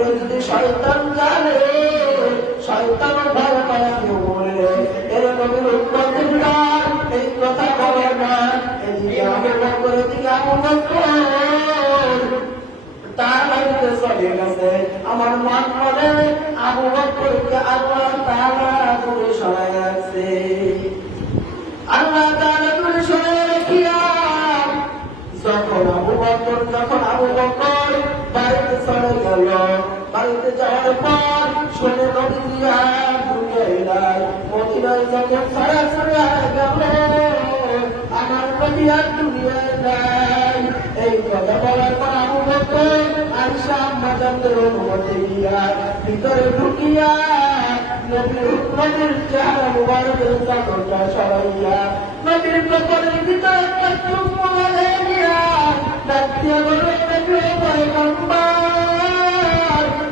বলে যদি শয়তান জানে, শয়তান ভয় পায় আমি বলে এর নবীর উম্মতের গান এই কথা বলে না। এদিকে আবু বকর, এদিকে আবু বকর তার বাড়িতে চলে গেছে। আমার মন বলে আবু বকরকে আল্লাহ তাআলা দূরে সরাই রাখছে। আল্লাহ তাআলা দূরে সরাই রাখিয়া যখন আবু বকর বাড়িতে চলে গেল, বাড়িতে যাওয়ার পর শুনে নবীজি আর দুনিয়ায় নাই, মদিনায় যখন সরাসরি গেল আমার নবী আর দুনিয়ায় নাই। এই কথা বলার পর আবু বকর আয়েশা আম্মা জানদের অনুমতি দিয়া ভিতরে ঢুকিয়া নবীর চেহারা মুবারকের চাদরটা সরাইয়া নবীর কপালের ভিতরে একটা চুম্বন লাগিয়া ডাক দিয়া বলে, নবী পয়গম্বর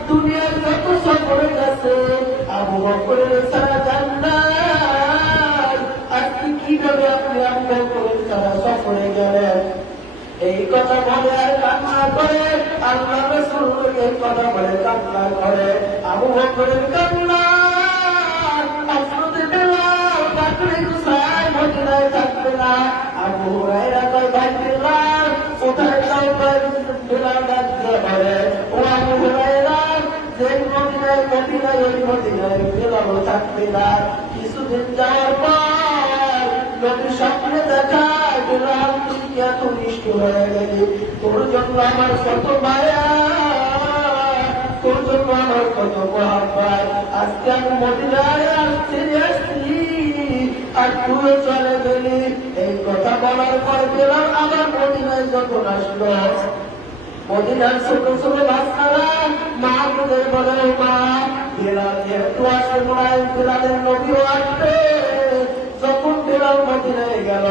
দুনিয়ার যত সফর গেছে আবু বকরের ছাড়া জান্নাত, আজকে কিভাবে আপনি আবু বকরের ছাড়া সফরে গেলেন? এই কথা বলে আর কান্না করে, আল্লাহ রাসূল এই কথা বলে কান্না করে। আবু বকরের কান্না হযরত বেলাল পাকড়ে গুছায় মদিনায় থাকবে না। আবু হুরায়রা কয়, ভাই বেলাল কোথায় যাও? বেলাল ডাক দিয়ে বলে, ও আবু হুরায়রা, যে মদিনায় ওই মদিনায় বেলাল থাকবে না। কিছুদিন যাওয়ার পর নবী স্বপ্নে দেখায়, বেলাল এত নিষ্ঠুর হয়ে গেলি, তোর জন্য আমার কত মায়া, তোর জন্য আমার কত মহাব্বত, আজকে আমি মদিনায় আসছি আর তুই চলে গেলি। এই কথা বলার পর বেলাল আবার মদিনায় যখন আসলো, মদিনার ছোট ছোট বাচ্চারা মা তোদের বলে, মা বেলাল যেহেতু আসে মনে হয় বেলালের নবীও আসবে। যখন বেলাল মদিনায় গেল,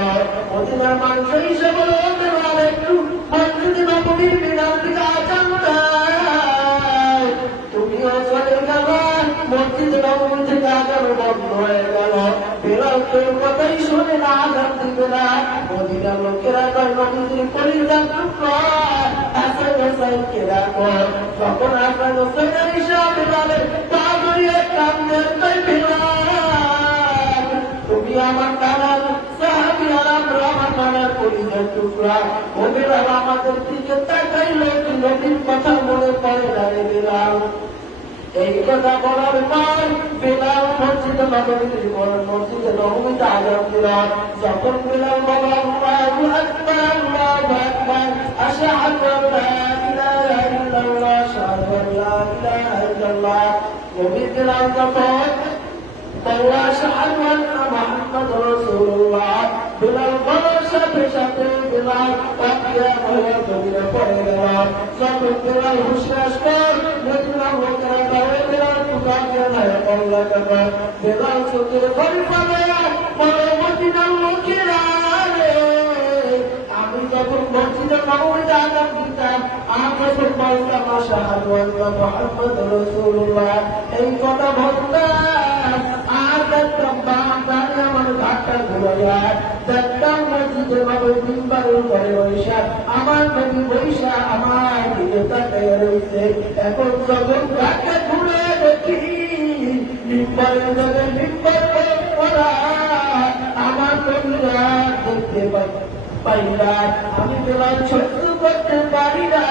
মদিনার মানুষ হিসেবে বেলাল একটু মসজিদে নববীর মিনার দিকে আজান দেয়, তুমিও চলে গেল, মসজিদে নববী থেকে আজান বন্ধ হয়ে গেল। বেলাল তোর কথাই শুনে না, আজান দিবে না। মদিনার লোকেরা কয়, নবীজির পরিবার হাসান হোসেনকে রাখো। যখন হাসান হোসেন হিসাব বেলালের পা ধরিয়ে কান্দের, তাই বেলাল তুমি আমার নানার সাহাবী আর আমরা আমার নানার পরিচয় টুকরা। ও বেলাল আমাদের দিকে তাকাইল, নবীর কথা মনে পড়ে না রে বেলাল। এই কথা বলার পর বেলাল মসজিদে নববীতে আজান দিল। যখন বেলাল বলল, আল্লাহু আকবার আল্লাহু আকবার, আশহাদু আল্লা ইলাহা ইল্লাল্লাহ আশহাদু আল্লা ইলাহা ইল্লাল্লাহ, নবী বেলাল যখন বলল আশহাদু আন্না মুহাম্মাদুর রাসূলুল্লাহ, বেলাল বলার সাথে সাথে বেলাল অজ্ঞান হয়ে জমিনে পড়ে গেল। যখন বেলাল হুঁশে আসলো, মদিনার লোকেরা বলে, বেলাল তুমি অজ্ঞান হয়ে পড়লা কেন? বেলাল চোখের পানি ফেলে বলে, মদিনার লোকেরা রে, আমি যখন মসজিদে নববীতে আজান দিতাম, আমি যখন বলতাম আশহাদু আন্না মুহাম্মাদুর রাসূলুল্লাহ, এই কথা বলতাম, আর দেখতাম বাড়ি আমার ঘাটটা ঘুরে যায়, দেখতাম মসজিদে নববীর মিম্বারের উপরে বৈশা আমার নবী বৈশা আমার দিকে তাকিয়ে রয়েছে। এখন যখন ঘাটটা ঘুরে দেখি মিম্বারের জায়গায় মিম্বার করা, আমার নবীরা দেখতে পাই না। আমি বেলাল সহ্য করতে পারি না,